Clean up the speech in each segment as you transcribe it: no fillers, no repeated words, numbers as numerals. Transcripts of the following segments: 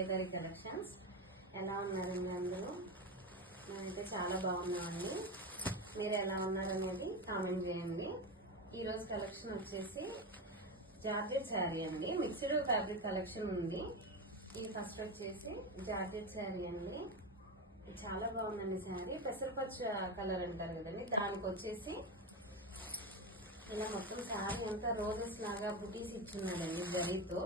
శ్వేతారి collections. ఎలా ఉన్నారండి అందరూ? నేనైతే చాలా బాగున్నామండి. మీరు ఎలా ఉన్నారనేది కామెంట్ చేయండి. ఈరోజు కలెక్షన్ వచ్చేసి జార్జెట్ శారీ అండి. మిక్స్డ్ ఫ్యాబ్రిక్ కలెక్షన్ ఉంది. ఇది ఫస్ట్ వచ్చేసి జార్జెట్ శారీ అండి. చాలా బాగుందండి శారీ. పెసరపచ్చ కలర్ అంటారు కదండి, దానికి వచ్చేసి ఇలా మొత్తం శారీ అంతా రోజెస్ లాగా బుటీస్ ఇచ్చున్నాడండి. జరీతో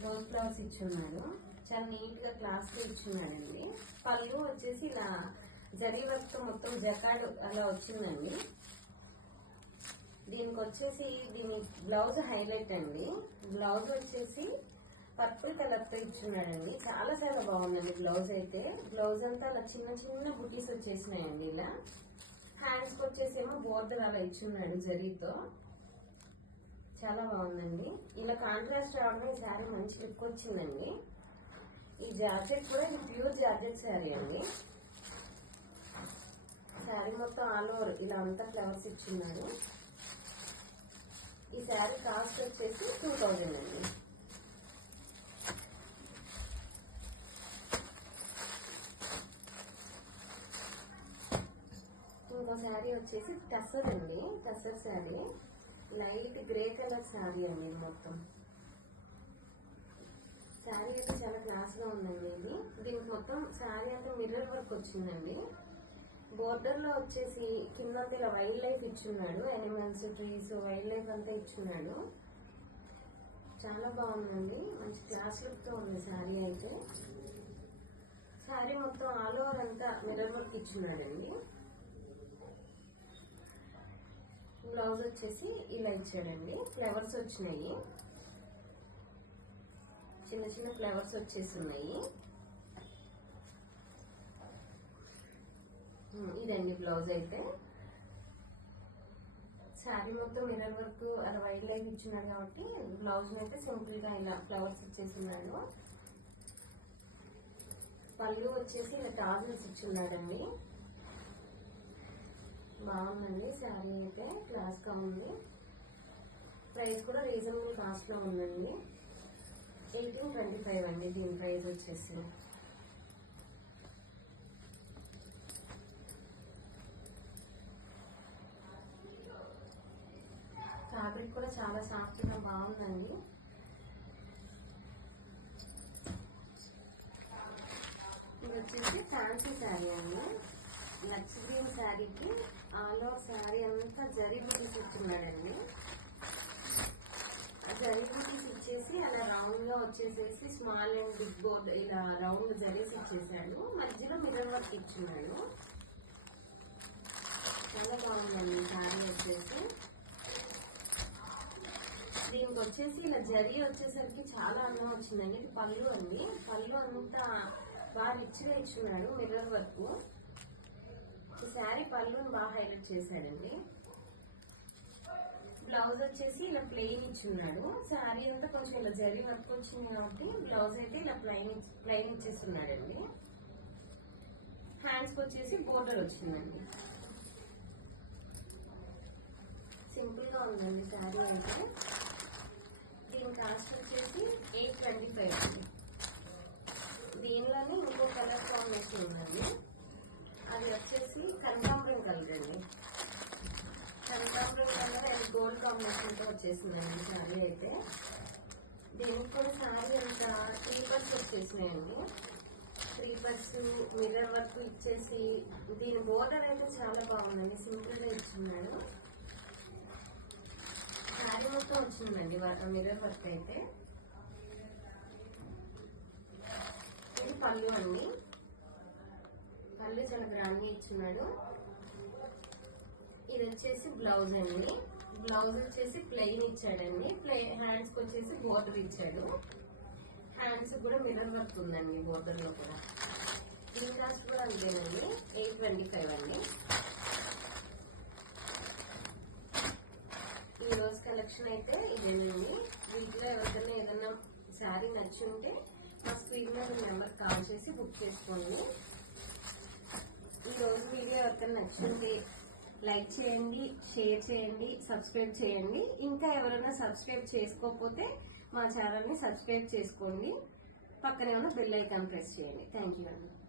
రోజ్ ఫ్లవర్స్ ఇచ్చున్నాడు. చాలా నీట్ గా క్లాస్ గా ఇచ్చున్నాడండి. పళ్ళు వచ్చేసి ఇలా జరీ వర్క్ తో మొత్తం జకాడు అలా వచ్చిందండి. దీనికి వచ్చేసి దీని బ్లౌజ్ హైలైట్ అండి. బ్లౌజ్ వచ్చేసి పర్పుల్ కలర్ తో ఇచ్చున్నాడండి. చాలా చాలా బాగుందండి బ్లౌజ్ అయితే. బ్లౌజ్ అంతా అలా చిన్న చిన్న బుటీస్ వచ్చేసినాయండి. ఇలా హ్యాండ్స్ కి వచ్చేసేమో బోర్డర్ అలా ఇచ్చున్నాడు జరీతో. చాలా బాగుందండి. ఇలా కాంట్రాస్ట్ రావడం ఈ శారీ మంచి లుక్ వచ్చిందండి. ఈ జార్జెట్ కూడా ఇది ప్యూర్ జార్జెట్ శారీ అండి. శారీ మొత్తం ఆల్ ఓవర్ ఇలా అంతా ఫ్లవర్స్ ఇచ్చున్నాడు. ఈ శారీ కాస్ట్ వచ్చేసి 2000 అండి. ఇంకో శారీ వచ్చేసి టసర్ అండి. Tussar sari light grey colour sari అండి. మొత్తం శారీ అయితే చాలా క్లాస్ గా ఉందండి. ఇది దీనికి మొత్తం శారీ అంటే మిర్రర్ వర్క్ వచ్చిందండి. బోర్డర్ లో వచ్చేసి కింద ఇలా వైల్డ్ లైఫ్ ఇచ్చున్నాడు. ఎనిమల్స్, ట్రీస్, వైల్డ్ లైఫ్ అంతా ఇచ్చున్నాడు. చాలా బాగుందండి. మంచి క్లాస్ లుక్ తో ఉంది శారీ అయితే. శారీ మొత్తం ఆల్ ఓవర్ అంతా మిర్రర్ వర్క్ ఇచ్చున్నాడండి. బ్లౌజ్ వచ్చేసి ఇలా ఇచ్చాడండి. ఫ్లవర్స్ వచ్చినాయి, చిన్న చిన్న ఫ్లవర్స్ వచ్చేసి ఉన్నాయి. ఇదండి బ్లౌజ్ అయితే. శారీ మొత్తం మిర్రర్ వర్క్ అలా వైల్డ్ లైఫ్ ఇచ్చున్నాడు కాబట్టి బ్లౌజ్ అయితే సింపుల్ గా ఇలా ఫ్లవర్స్ ఇచ్చేస్తున్నాడు. పళ్ళు వచ్చేసి ఇలా టాజిల్స్ ఇచ్చున్నాడండి. బాగుందండి శారీ అయితే. క్లాస్ గా ఉంది. ప్రైస్ కూడా రీజనబుల్ కాస్ట్ లో ఉందండి. 1825 అండి దీని ప్రైస్ వచ్చేసి. ఫ్యాబ్రిక్ కూడా చాలా సాఫ్ట్ గా బాగుందండి. ఇది వచ్చేసి ఫ్యాన్సీ శారీ అండి. లక్స్ గ్రీన్ శారీకి ఆల్ ఓవర్ శారీ అంతా జరీ బుటీస్ ఇచ్చున్నాడండి. ఆ జరీ బుటీస్ ఇచ్చేసి అలా రౌండ్ గా వచ్చేసేసి స్మాల్ అండ్ బిగ్ బోర్డ్ ఇలా రౌండ్ జరీస్ ఇచ్చేసాడు. మధ్యలో మిర్రర్ వర్క్ ఇచ్చున్నాడు. చాలా బాగుందండి శారీ వచ్చేసి. దీనికి వచ్చేసి ఇలా జరీ వచ్చేసరికి చాలా అందం వచ్చిందండి. ఇది పళ్ళు అండి. పళ్ళు అంతా బాగా రిచ్గా ఇచ్చున్నాడు మిర్రర్ వర్క్. ఈ శారీ పళ్ళుని బాగా హైలైట్ చేశాడండి. బ్లౌజ్ వచ్చేసి ఇలా ప్లెయిన్ ఇచ్చున్నాడు. శారీ అంతా కొంచెం ఇలా జరీ వర్క్ వచ్చింది కాబట్టి బ్లౌజ్ అయితే ఇలా ప్లెయిన్ ఇచ్చేస్తున్నాడండి. హ్యాండ్స్ కి వచ్చేసి బోర్డర్ వచ్చిందండి. సింపుల్ గా ఉందండి శారీ అయితే. దీని కాస్ట్ వచ్చేసి 825 అండి. దీనిలోనే ఇంకో కలర్ కాంబినేషన్ ఉందండి. అది వచ్చేసి కనకాంబరం కలర్ అండి. కనకాంబరం కలర్ అండ్ గోల్డ్ కాంబినేషన్ తో వచ్చేసిందండి శారీ అయితే. దీనికి కూడా శారీ అంతా 3 పర్స్ వచ్చేసినాయండి. 3 పర్స్ మిర్రర్ వర్క్ ఇచ్చేసి దీని బోర్డర్ అయితే చాలా బాగుందండి. సింపుల్ గా ఇచ్చున్నాడు. శారీ మొత్తం వచ్చిందండి మిర్రర్ వర్క్ అయితే. ఇది పళ్ళు అండి. పళ్ళు చాలా గ్రాండ్ గా ఇచ్చున్నాడు. ఇది వచ్చేసి బ్లౌజ్ అండి. బ్లౌజ్ వచ్చేసి ప్లెయిన్ ఇచ్చాడండి. హ్యాండ్స్ కి వచ్చేసి బోర్డర్ ఇచ్చాడు. హ్యాండ్స్ కూడా మిర్రర్ వర్క్ ఉందండి బోర్డర్ లో కూడా. దీని కాస్ట్ కూడా అంతేనండి, 825 అండి. ఈ రోజు కలెక్షన్ అయితే ఇదేనండి. వీటిలో ఎవరికైనా ఏదైనా శారీ నచ్చి ఉంటే మా స్క్రీన్ మీద నెంబర్ కాల్ చేసి బుక్ చేసుకోండి. ఈ రోజు వీడియో ఎవరికైనా నచ్చుంటే లైక్ చేయండి, షేర్ చేయండి, సబ్స్క్రైబ్ చేయండి. ఇంకా ఎవరైనా సబ్స్క్రైబ్ చేసుకోకపోతే మా ఛానల్ని సబ్స్క్రైబ్ చేసుకోండి. పక్కనే ఉన్న బెల్ ఐకాన్ ప్రెస్ చేయండి. థ్యాంక్ యూ అండి.